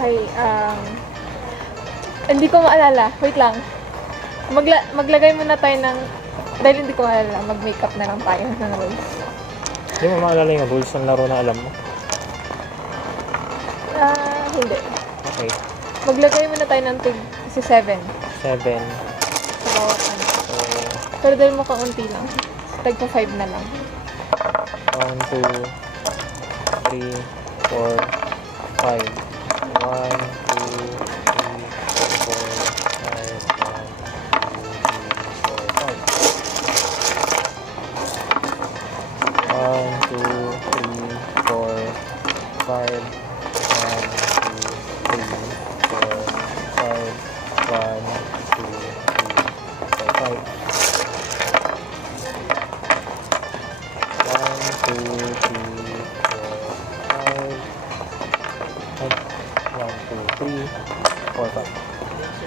Okay, hindi ko maalala. Wait lang. Maglagay muna tayo ng, dahil hindi ko maalala, mag-makeup na lang tayo ng rules. Hindi mo maalala yung rules ng laro na alam mo? Hindi. Okay. Maglagay muna tayo ng tig 7. 7. Sa bawat ano. So, Pero dahil mo kaunti lang, tag pa 5 na lang. 1, 2, 3, 4, 5. 1, 2, 3, 4, 5.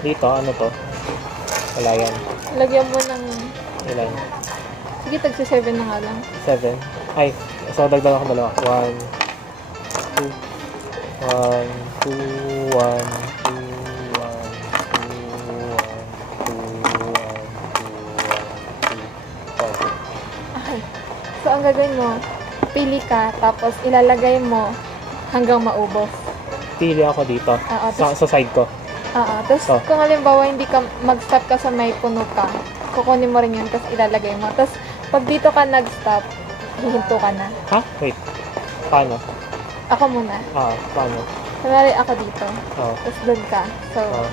Dito, ano to? Wala yan. Lagyan mo ng, Ilan? sige, tag 7 na nga lang. 7. Ay, so dagdag ako dalawa. 1, 2, 1, 2, 1, 2, 1, 2, 1, 2, 1, 2, 5. Okay. So, ang gagawin mo, pili ka, tapos ilalagay mo hanggang maubos. Pili ako dito. Sa side ko. Tapos Oh. kung halimbawa hindi ka mag-stop ka sa may puno ka, kukunin mo rin yun, tapos ilalagay mo. Tapos pag dito ka nag-stop, hihinto ka na. Ha? Wait. Paano? Ako muna. Paano? Kunwari ako dito. Oh. Tapos doon ka. So, Oh.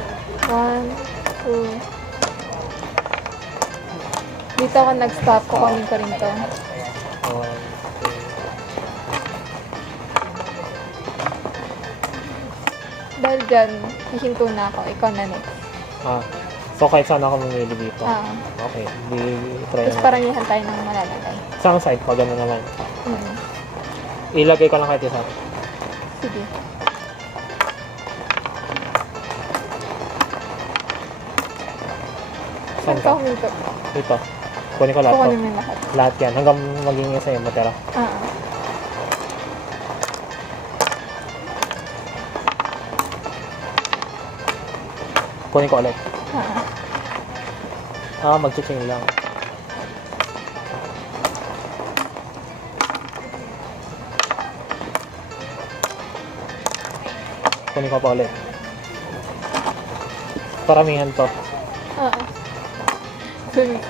1, 2. Dito ako nag-stop, kukunin ko rin to. 1, 2. Dahil dyan, hihinto na ako. Ikaw na next. So kahit saan ako mamili dito. Okay. Try Tapos naman. paramihan tayo ng malalagay. Saan side pa? Ganun naman. Ilagay ko lang kahit isa. Sige. Saan Saan ka? ka huminto? Dito. Kunin ko lahat to. Kukunin mo yung lahat. Lahat yan. Hanggang maging isa yung matira. Kunin ko ulit. Mag-ching lang. Kunin ko pa ulit. Paramihan to. Sunod.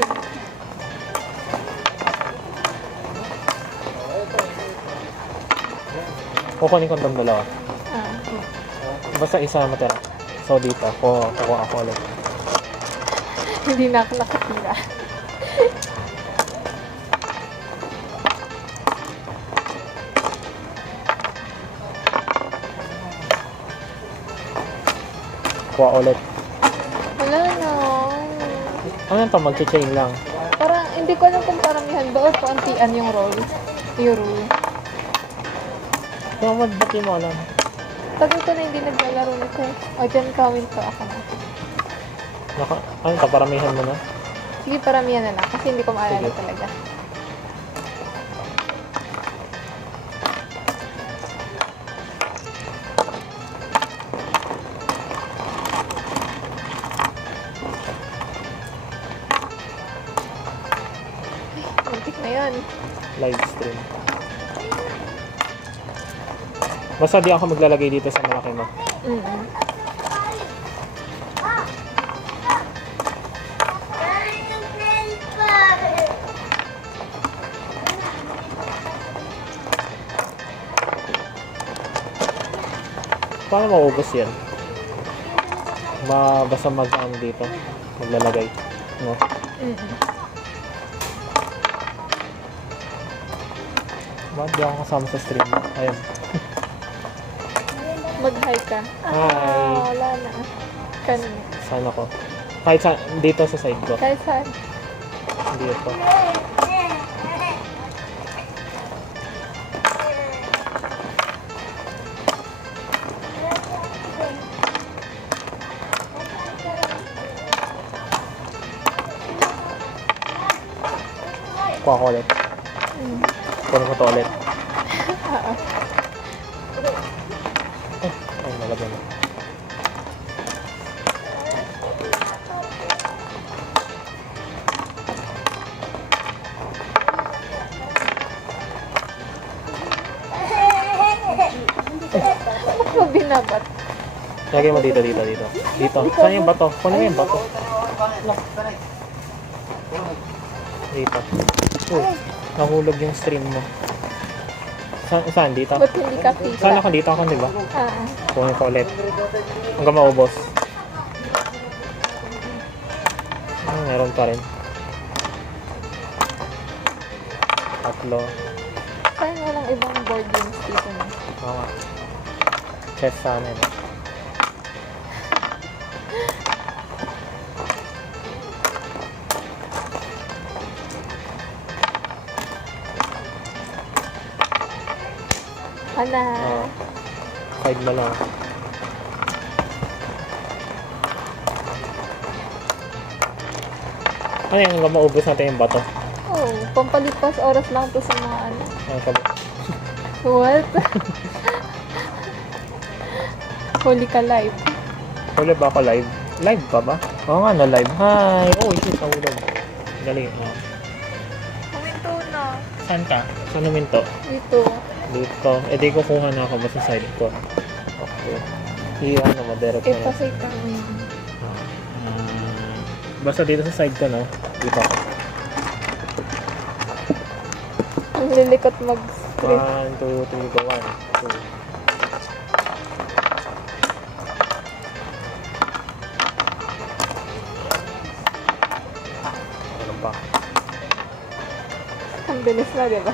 Kukunin ko itong dalawa. Okay. Basta isa matira. So dito, kukuha ako ulit. Hindi na ako nakatira. Kuha ulit. Wala na. Ano to? Mag-chain lang. Parang, hindi ko alam kung paramihan ba or kauntian yung roll. Yung rule. Yung ba't di mo alam? Tagal ko na hindi naglalaro nito. O, dyan kawin to. Ako na. Ano to? Paramihan mo na? Sige, paramihan na lang. Kasi hindi ko maalala Sige. talaga. Muntik na yun. Live stream. Basta di ako maglalagay dito sa malaki mo. Paano maubos yan? Basta mag-ano dito. Maglalagay. No? Bakit di ako kasama sa stream? Ayun. Mag-hi ka. Hi. Wala na. Kanina. Saan ako? Kahit dito sa side ko. Kahit saan. Dito. Kuha ko ulit. Kunin ko to ulit. Ayun. nalagyan mo. Bakit mo binabat? Lagay mo dito. Dito. Saan yung bato? Kunin mo yung bato. Dito. Nahulog yung stream mo. Saan? Dito? Ba't hindi ka kita? Saan ako? Dito ako, di ba? Kunin ko ulit. Hanggang maubos. Meron pa rin. 3. Saan walang ibang board games dito na? Oo nga. Chess sana eh. Ana. Side mo lang. Ano yung hanggang maubos natin yung bato? Oh, pampalipas oras lang to sa mga ano. Ano ka ba? What? Huli ka live. Huli ba ako live? Live pa ba? Oo nga, live. Hi! Oh, shit, nahulog. Dali. Huminto na. Saan ka? Saan naminto? Dito. Dito. Eh, di kukuha na ako ba sa side ko? Okay. Ano mo, direct na. Ipasay ka mo yun. Basta dito sa side ko, no? Dito ako. Ang lilikot mag-script. 1, 2, 3, go. 1, 2. Ano pa? Ang bilis na, di ba?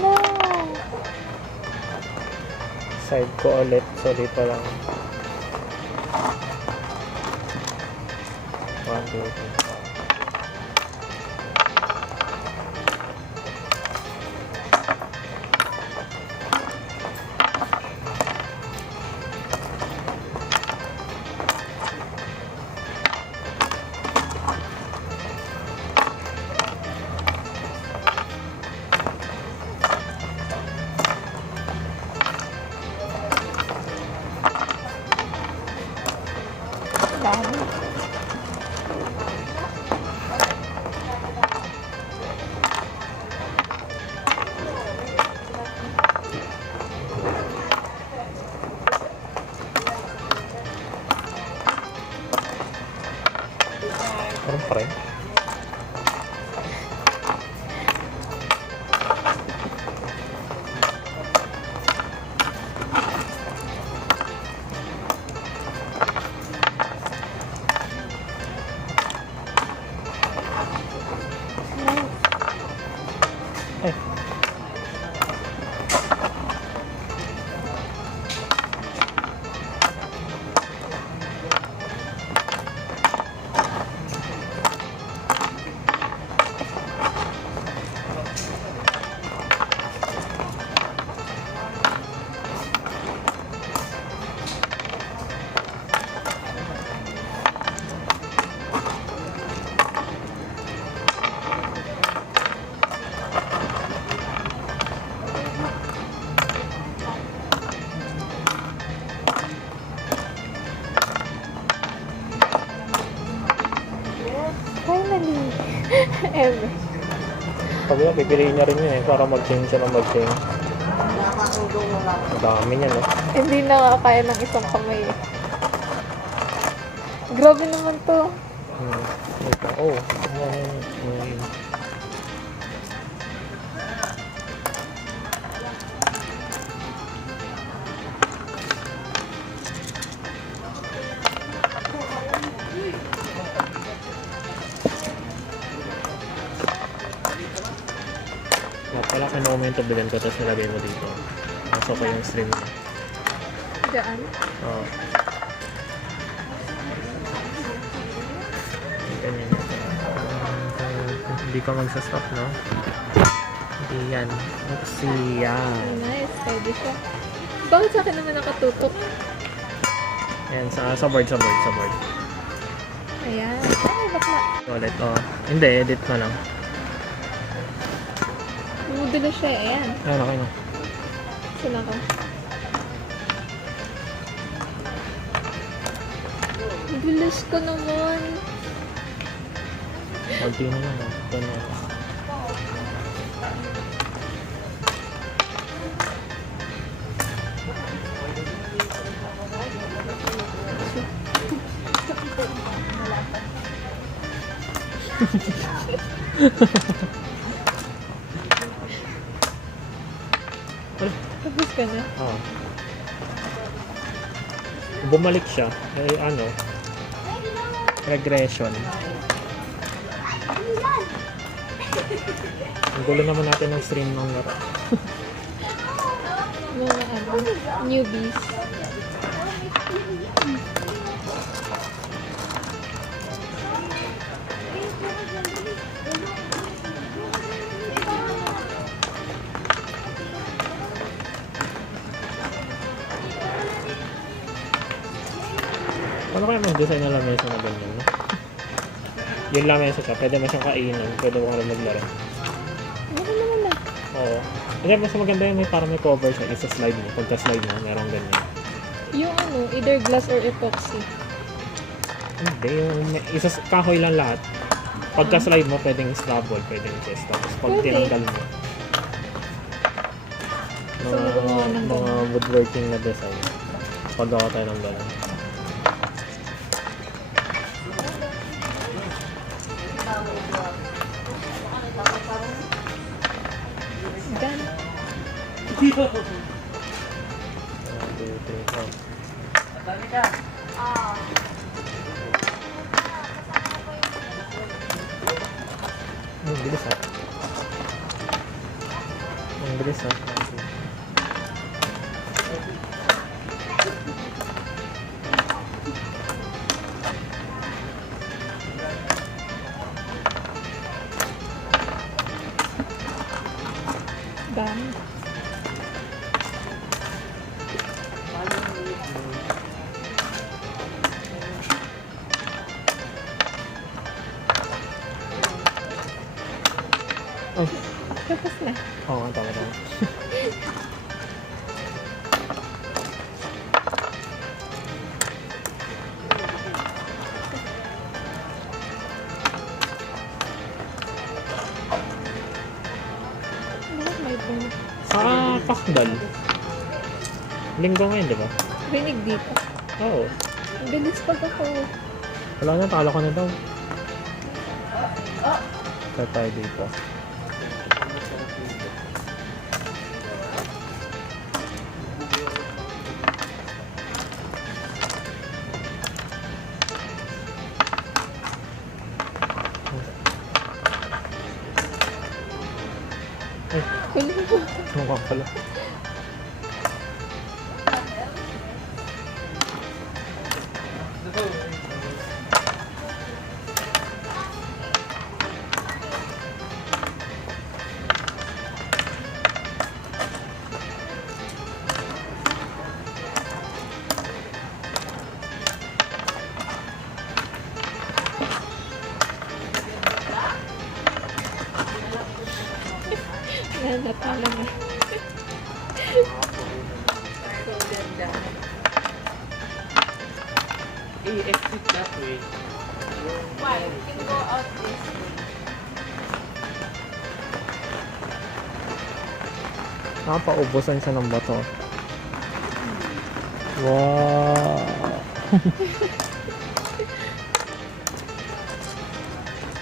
No! Side ko ulit. So, dito lang. 1, 2, 3. Dami. Meron pa rin. Ay. Finally. Ever. Pag yun, pipiliin niya rin yun eh. Para mag-change siya ng mag-change. Madami niya, no? Hindi nakakaya ng isang kamay eh. Grabe naman to. Wait lang. Oh. Pala ka na moment of the ko tapos nilagay mo dito. Pasok ko yung stream niya. Diyan. Oo. Ganyan. Hindi ka magsastop, no? Hindi yan. Oopsie, yan. Nice. Pwede siya. Bakit sa akin naman nakatutok? Ayan, sa board. Ayan. Ay, bakla. Ulit, oh. Hindi, edit na lang. Madulo siya. Ayan. Ayan, okay na. Saan ako? Bilis ko naman. Konti na lang, oh. Ito na. Tapos ka na. Oh. Bumalik siya. Eh, ano? Regression. Ang gulo naman natin ng stream ng laro. Mga newbies. Ano kaya mag-design na lamesa na ganyan, no? Yung lamesa siya, pwede mo siyang kainan, pwede mo rin maglaro. Ano naman na? Oo. Kasi mas maganda yung may parang may cover siya, isa-slide mo. Pagka-slide mo, meron ganyan. Yung ano, either glass or epoxy. Hindi, yung kahoy lang lahat. Pagka-slide mo, pwedeng scrabble, pwedeng chest. Tapos pag Pwede. tinanggal mo, Gusto mo gumawa ng mga ganun? woodworking na design. Paggawa tayo ng gano'n. Gan. 1, 2, 3, 4. Ang bilis ah. Ang bilis ah. Gan. Oh, Tapos na. oo, tama. Bakit may phone? Sa Pakdal. Linggo ngayon, di ba? Rinig dito. Oo. Ang bilis pag ako. Wala na, talo ka na daw. Kaya tayo dito. Ay, Huli mo. mukha pala. Natalo na. So ganda. Exit that way. Why? You can go out this way. Nakapaubusan siya ng bato. Wow!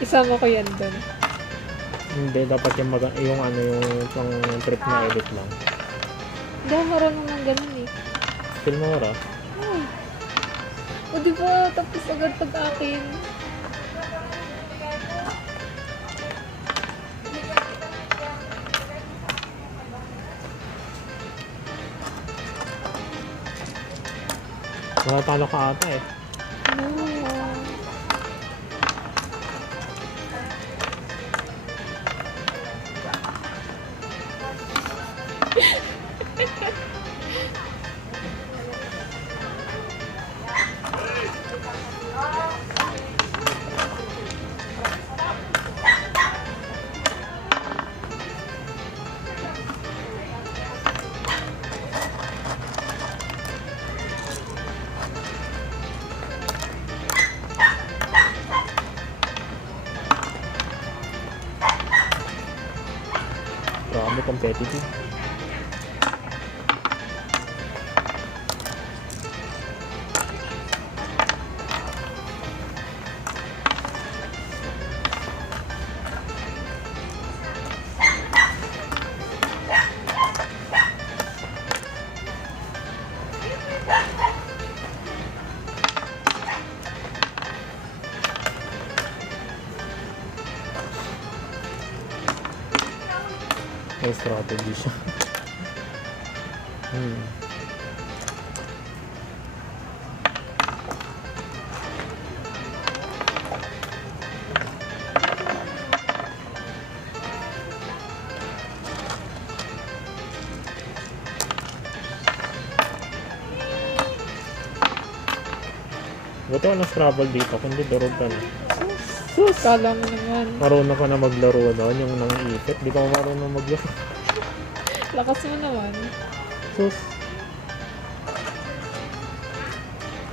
Isama ko yan doon. Hindi, dapat yung yung ano, yung pang trip na edit lang. Hindi ako marunong ng ganun eh. Filmora. Ay. O diba, tapos agad pag akin. Nakatalo ka ata eh. No. competitive. May strategy siya. Buti walang Scrabble dito, kundi durog ka na. Sus, kala mo naman. Marunong ka na maglaro noon, yung nangipit. Di ka marunong maglaro. Lakas mo naman. Sus.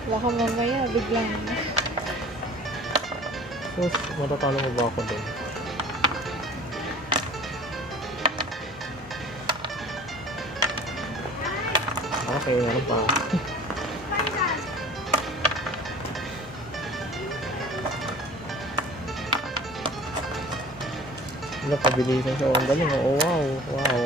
Baka mamaya, biglang. Sus, matatalo mo ba ako doon? Okay, ano pa? Wala, pabilisan siya. Ang galing. Oh, wow. Wow.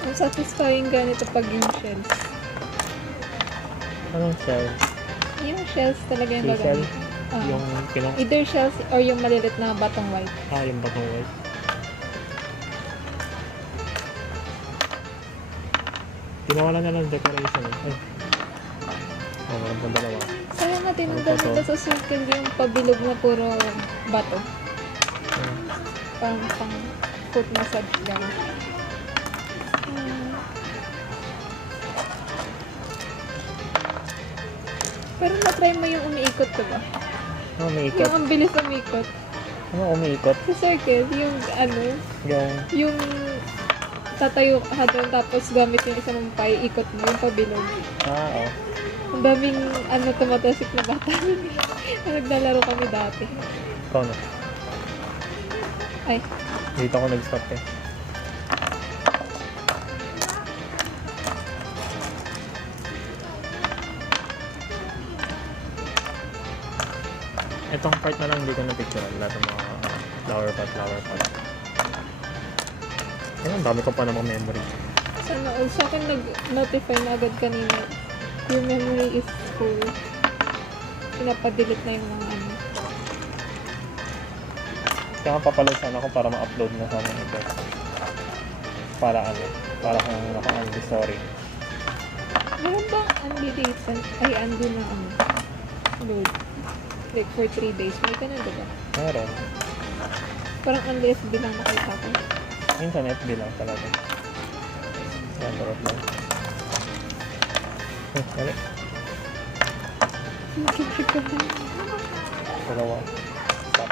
Ang satisfying ganito pag yung shells. Anong shell? Yung shells talaga yung Seashell? gagamit. Ah. Yung pinong... Either shells or yung malilit na batong white. Yung batong white. Ginawa na lang decoration eh. Ay. Meron pang dalawa. Sayang nga tinanggal Ano pa to? nila sa circle yung pabilog na puro bato. Hmm. Parang pang foot massage lang. Pero na-try mo yung umiikot, diba? Ano umiikot? Yung ang bilis umiikot. Ano umiikot? Sa circle, yung ano, Yung... yung tatayo ka doon tapos gamit yung isang pay, ikot mo yung pabilog. Oo. Ang daming ano, tumatasik na bata nun eh. Naglalaro kami dati. Ikaw na. Ay, Dito ako nag-stop eh. Itong part na lang hindi ko na-picturean. Lahat ng mga flower pot. Ayun, ang dami ko pa namang memory. sana all. Sa akin nag-notify na agad kanina. Your memory is full. Pinapadelete na yung mga ano. Kaya nga papalisan ako para ma-upload na sana ito. Para ano? Para kung naka-undo, sorry. Meron bang undeleted? Ay, undo na ano? Load. Like for 3 days. May ganun, diba? Meron. Parang unless bilang nakita ko. Minsan FB lang talaga. Yan, dorot lang. Mali. Nakikita. Dalawa. Stop.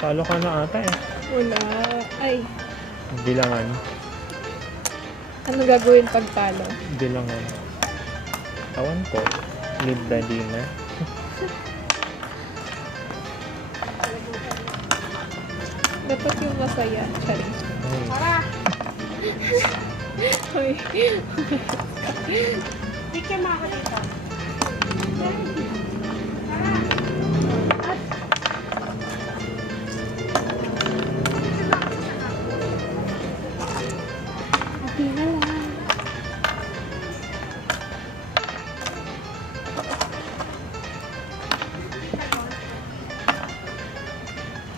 Talo ka na ata eh. Wala. Ay, Bilangan. ano gagawin pag talo? Bilangan. Tawan ko. Libre dinner. Dapat yung masaya. Charing. Ay. Ay. Bigyan mo ako dito. Okay na lang.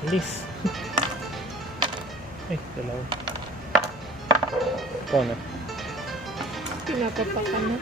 Bilis. Ay, dalawa. Ikaw na. Pinapapakan na.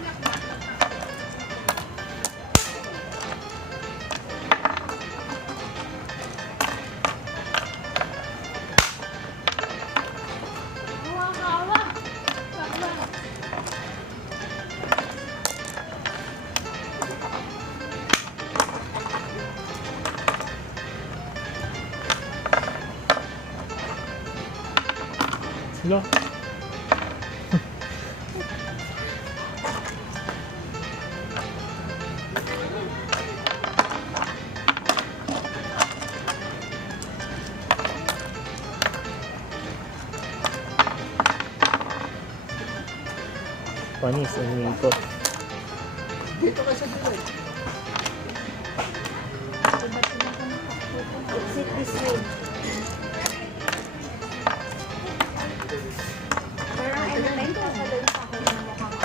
Wala. Panis, umiikot. Dito ka sa dulo. Exit this way. Parang anytime ka sa doon sa akin na mukha mo.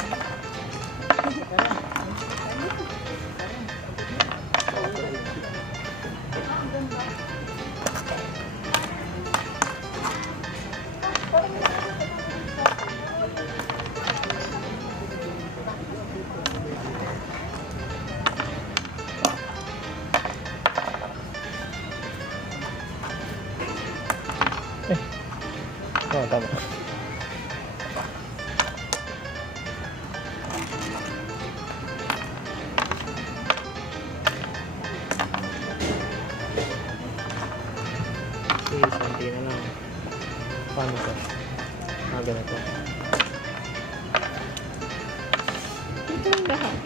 Oo, tama. Okay, santi na lang. Paano to? Ganito. Ito yung lahat.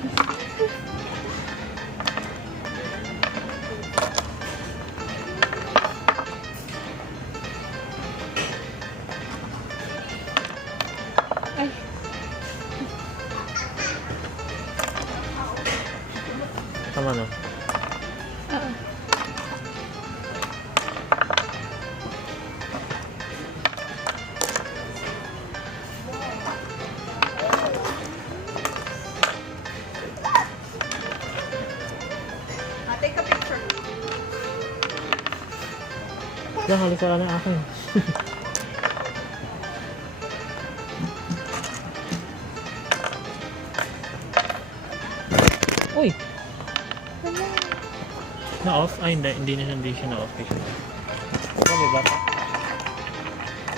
Ay, Tama na. oo. Take a picture. Yan, halika ka na akin. Uy! Na-off? Ay, hindi siya na-off. Ito, may bata.